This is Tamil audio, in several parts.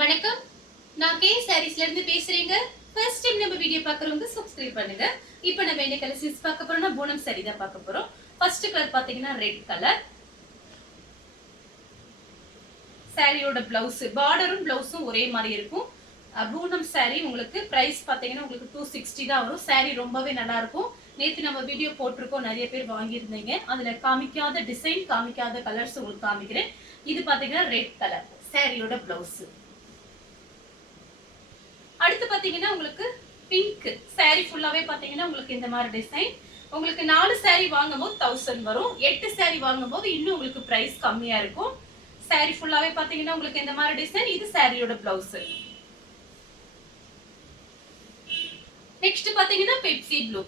வணக்கம், நான் கே சாரீஸ்ல இருந்து பேசுறேங்க. ஃபர்ஸ்ட் டைம் நம்ம வீடியோ பார்க்கறவங்க சப்ஸ்கிரைப் பண்ணுங்க. இப்போ நம்ம என்ன கலெக்ஷன்ஸ் பார்க்க போறோம்னா பூனம் சாரி தான் பார்க்க போறோம். ஃபர்ஸ்ட் கலர் பாத்தீங்கன்னா ரெட் கலர். சாரியோட பிளவுஸ் பார்டரும் பிளவுஸும் ஒரே மாதிரி இருக்கும். பூனம் சாரி உங்களுக்கு பிரைஸ் பாத்தீங்கன்னா உங்களுக்கு 260 தான் வரும். சாரி ரொம்பவே நல்லா இருக்கும். நேத்து நம்ம வீடியோ போட்டிருக்கோம், நிறைய பேர் வாங்கியிருந்தீங்க. அதுல காமிக்காத டிசைன், காமிக்காத கலர்ஸ் உங்களுக்கு காமிக்கிறேன். இது பாத்தீங்கன்னா ரெட் கலர் சாரியோட பிளவுஸ். அடுத்து பாத்தீங்கன்னா உங்களுக்கு பிங்க் சாரி ஃபுல்லாவே பாத்தீங்கன்னா உங்களுக்கு இந்த மாதிரி டிசைன். உங்களுக்கு 4 சாரி வாங்கும்போது 1000 வரும். 8 சாரி வாங்கும்போது இன்னும் உங்களுக்கு பிரைஸ் கம்மியா இருக்கும். சாரி ஃபுல்லாவே பாத்தீங்கன்னா உங்களுக்கு இந்த மாதிரி டிசைன். இது சாரியோட பிளவுஸ். நெக்ஸ்ட் பாத்தீங்கன்னா பெப்சி ப்ளூ.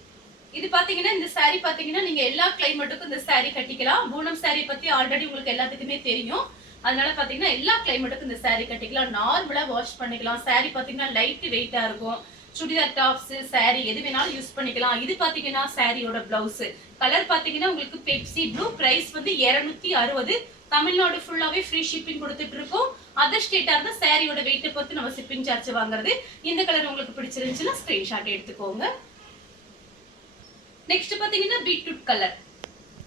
இது பாத்தீங்கன்னா இந்த சாரி பாத்தீங்கன்னா நீங்க எல்லா கிளைமேட்டுக்கும் இந்த சாரி கட்டிக்கலாம். பூனம் சாரி பத்தி ஆல்ரெடி உங்களுக்கு எல்லாத்துக்குமே தெரியும். அதனால பாத்தீங்கன்னா எல்லா கிளைமேட்டுக்கும் இந்த சாரி கட்டிக்கலாம். நார்மலா வாஷ் பண்ணிக்கலாம். சாரி பாத்தீங்கன்னா லைட் வெயிட்டா இருக்கும். சுடிதார் டாப்ஸ், சாரி எது வேணாலும் யூஸ் பண்ணிக்கலாம். இது பாத்தீங்கன்னா சாரியோட பிளவுஸ். கலர் பாத்தீங்கன்னா உங்களுக்கு பெப்சி ப்ளூ. பிரைஸ் வந்து 260. தமிழ்நாடு ஃபுல்லாவே ஃப்ரீ ஷிப்பிங் கொடுத்துட்டு இருக்கோம். அதர் ஸ்டேட்டா இருந்தா சாரியோட வெயிட்டை பொறுத்து நம்ம ஷிப்பிங் சார்ஜ் வாங்குறது. இந்த கலர் உங்களுக்கு பிடிச்சிருந்துச்சுன்னா ஸ்கிரீன்ஷாட் எடுத்துக்கோங்க. நெக்ஸ்ட் பாத்தீங்கன்னா பீட்ரூட் கலர்.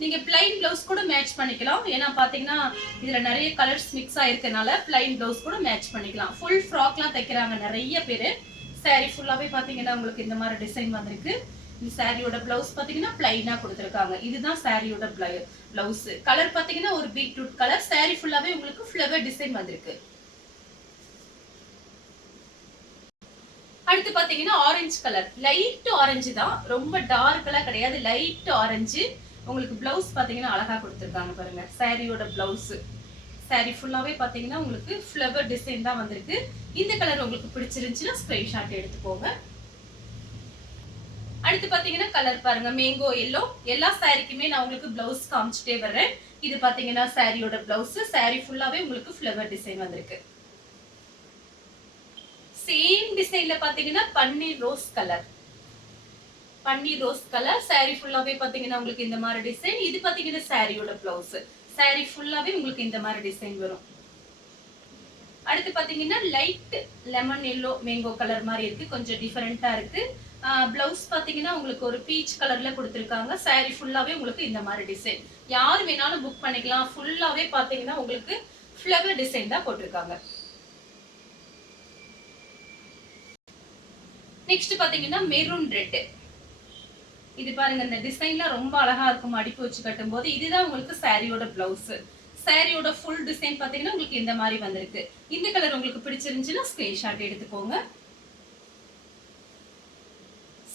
நீங்க பிளைன் பிளவுஸ் கூட மேட்ச் பண்ணிக்கலாம். ஏன்னா பாத்தீங்கன்னா இதுல நிறைய கலர்ஸ் மிக்ஸ் ஆயிருக்கனால பிளைன் பிளவுஸ் கூட மேட்ச் பண்ணிக்கலாம். ஃபுல் ஃப்ராக்லாம் தைக்கிறாங்க நிறைய பேரு. சாரி ஃபுல்லாவே பாத்தீங்கன்னா உங்களுக்கு இந்த மாதிரி டிசைன் வந்திருக்கு. இந்த சாரியோட பிளவுஸ் பாத்தீங்கன்னா பிளைனா கொடுத்திருக்காங்க. இதுதான் சாரியோட பிளவுஸ். கலர் பாத்தீங்கன்னா ஒரு பீட்ரூட் கலர். சாரி ஃபுல்லாவே உங்களுக்கு ஃப்ளவர் டிசைன் வந்திருக்கு. அடுத்து பாத்தீங்கன்னா ஆரஞ்சு கலர். லைட் ஆரஞ்சு தான், ரொம்ப டார்க் எல்லாம் கிடையாது. Light orange. உங்களுக்கு பிளவுஸ் பாத்தீங்கன்னா அழகா கொடுத்திருக்காங்க பாருங்க. சாரியோட பிளவுஸ். சாரி ஃபுல்லாவே பாத்தீங்கன்னா உங்களுக்கு ஃப்ளவர் டிசைன் தான் வந்திருக்கு. இந்த கலர் உங்களுக்கு பிடிச்சிருந்துச்சுன்னா ஸ்கிரீன்ஷாட் எடுத்துக்கோங்க. அடுத்து பாத்தீங்கன்னா கலர் பாருங்க, மேங்கோ எல்லோ. எல்லா சாரிக்குமே நான் உங்களுக்கு பிளவுஸ் காமிச்சிட்டே வர்றேன். இது பாத்தீங்கன்னா சாரியோட பிளவுஸ். சாரி ஃபுல்லாவே உங்களுக்கு ஃப்ளவர் டிசைன் வந்திருக்கு. சேம் டிசைன்ல பாத்தீங்கன்னா பன்னீர் ரோஸ் கலர். பன்னீர் ரோஸ் கலர். சாரி ஃபுல்லாவே பாத்தீங்கன்னா உங்களுக்கு இந்த மாதிரி டிசைன். இது பாத்தீங்கன்னா சாரியோட பிளவுஸ். சாரி ஃபுல்லாவே உங்களுக்கு இந்த மாதிரி டிசைன் வரும். அடுத்து பாத்தீங்கன்னா light lemon yellow mango colour மாதிரி இருக்கு. கொஞ்சம் டிஃபரெண்டா இருக்கு. பிளவுஸ் பாத்தீங்கன்னா உங்களுக்கு ஒரு பீச் கலர்ல கொடுத்திருக்காங்க. சாரி ஃபுல்லாவே உங்களுக்கு இந்த மாதிரி டிசைன். யார் வேணாலும் புக் பண்ணிக்கலாம். ஃபுல்லாவே பாத்தீங்கன்னா உங்களுக்கு ஃப்ளவர் டிசைன் தான் போட்டிருக்காங்க. நெக்ஸ்ட் பாத்தீங்கன்னா மெரூன் ரெட். இது பாருங்க, இந்த டிசைன்ல ரொம்ப அழகா இருக்கும் அடிப்பு வச்சு கட்டும் போது. இதுதான் உங்களுக்கு சாரியோட பிளவுஸ். சாரியோட ஃபுல் டிசைன் பாத்தீங்கன்னா உங்களுக்கு இந்த மாதிரி வந்திருக்கு. இந்த கலர் உங்களுக்கு பிடிச்சிருந்துச்சுன்னா ஸ்கிரீன்ஷாட் எடுத்துக்கோங்க.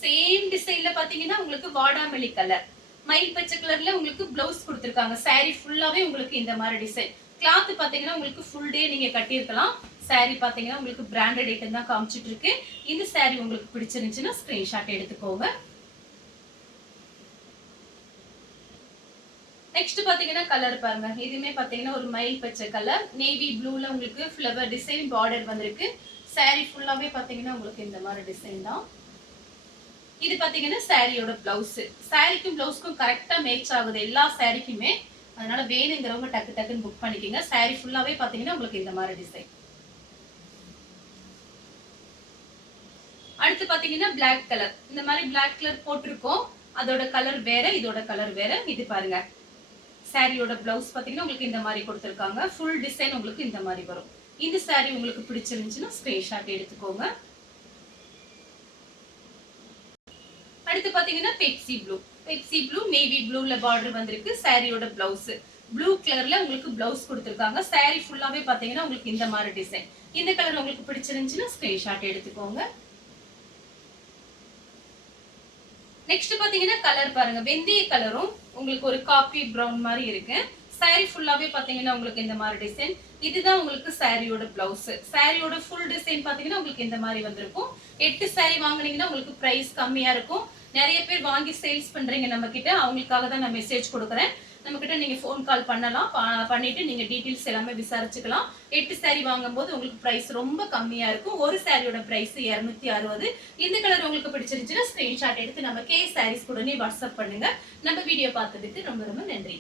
சேம் டிசைன்ல பாத்தீங்கன்னா உங்களுக்கு வாடாமல்லி கலர். மயில் பச்சை கலர்ல உங்களுக்கு பிளவுஸ் கொடுத்திருக்காங்க. சாரி ஃபுல்லாவே உங்களுக்கு இந்த மாதிரி டிசைன். கிளாத் பாத்தீங்கன்னா உங்களுக்கு ஃபுல் டே நீங்க கட்டியிருக்கலாம். சாரி பாத்தீங்கன்னா உங்களுக்கு பிராண்டட் ஐட்டம் தான் காமிச்சிட்டு இருக்கு. இந்த சாரி உங்களுக்கு பிடிச்சிருந்துச்சுன்னா ஸ்கிரீன்ஷாட் எடுத்துக்கோங்க. நெக்ஸ்ட் பாத்தீங்கன்னா கலர் பாருங்க. இதுமே பாத்தீங்கன்னா ஒரு மயில் பச்சை கலர். நேவி ப்ளூல உங்களுக்கு ஃப்ளவர் டிசைன் பார்டர் வந்திருக்கு. சாரி ஃபுல்லாவே பாத்தீங்கன்னா உங்களுக்கு இந்த மாதிரி டிசைன் தான். இது பாத்தீங்கன்னா சாரியோட பிளவுஸ். சாரிக்கும் பிளவுஸ்க்கும் கரெக்டா மேட்ச் ஆகுது எல்லா சாரிக்குமே. அதனால வேணுங்கிறவங்க டக்கு டக்குன்னு புக் பண்ணிக்கோங்க. சாரி ஃபுல்லாவே பாத்தீங்கன்னா உங்களுக்கு இந்த மாதிரி டிசைன். அடுத்து பாத்தீங்கன்னா பிளாக் கலர். இந்த மாதிரி பிளாக் கலர் போட்டிருக்கோம். அதோட கலர் வேற, இதோட கலர் வேற. இது பாருங்க, சாரியோட பிளவுஸ் பாத்தீங்கன்னா உங்களுக்கு இந்த மாதிரி கொடுத்திருக்காங்க. ஃபுல் டிசைன் உங்களுக்கு இந்த மாதிரி வரும். இந்த சாரி உங்களுக்கு பிடிச்சிருந்துச்சுன்னா ஸ்கிரீன்ஷாட் எடுத்துக்கோங்க. அடுத்து பாத்தீங்கன்னா Pepsi blue. Pepsi blue navy ப்ளூல பார்டர் வந்திருக்கு. சாரியோட பிளவுஸ் ப்ளூ கலர்ல உங்களுக்கு பிளவுஸ் கொடுத்திருக்காங்க. சாரி ஃபுல்லாவே பாத்தீங்கன்னா உங்களுக்கு இந்த மாதிரி டிசைன். இந்த கலர் உங்களுக்கு பிடிச்சிருந்துச்சுன்னா ஸ்கிரீன்ஷாட் எடுத்துக்கோங்க. நெக்ஸ்ட் பாத்தீங்கன்னா கலர் பாருங்க, வெந்தய கலரும் உங்களுக்கு ஒரு காபி பிரவுன் மாதிரி இருக்கு. சாரி ஃபுல்லாவே பாத்தீங்கன்னா உங்களுக்கு இந்த மாதிரி டிசைன். இதுதான் உங்களுக்கு சாரியோட பிளவுஸ். சாரியோட ஃபுல் டிசைன் பாத்தீங்கன்னா உங்களுக்கு இந்த மாதிரி வந்திருக்கும். 8 சாரி வாங்குனீங்கன்னா உங்களுக்கு பிரைஸ் கம்மியா இருக்கும். நிறைய பேர் வாங்கி சேல்ஸ் பண்றீங்க நம்ம கிட்ட. அவங்களுக்காக தான் நான் மெசேஜ் கொடுக்குறேன். நம்ம கிட்ட நீங்க போன் கால் பண்ணலாம். பண்ணிட்டு நீங்க டீடைல்ஸ் எல்லாமே விசாரிச்சுக்கலாம். 8 சாரி வாங்கும்போது உங்களுக்கு பிரைஸ் ரொம்ப கம்மியா இருக்கும். ஒரு சாரியோட பிரைஸ் 260. இந்த கலர் உங்களுக்கு பிடிச்சிருந்துச்சுன்னா ஸ்கிரீன்ஷாட் எடுத்து நம்ம கே சாரீஸ் உடனே வாட்ஸ்அப் பண்ணுங்க. நம்ம வீடியோ பார்த்ததுக்கு ரொம்ப ரொம்ப நன்றி.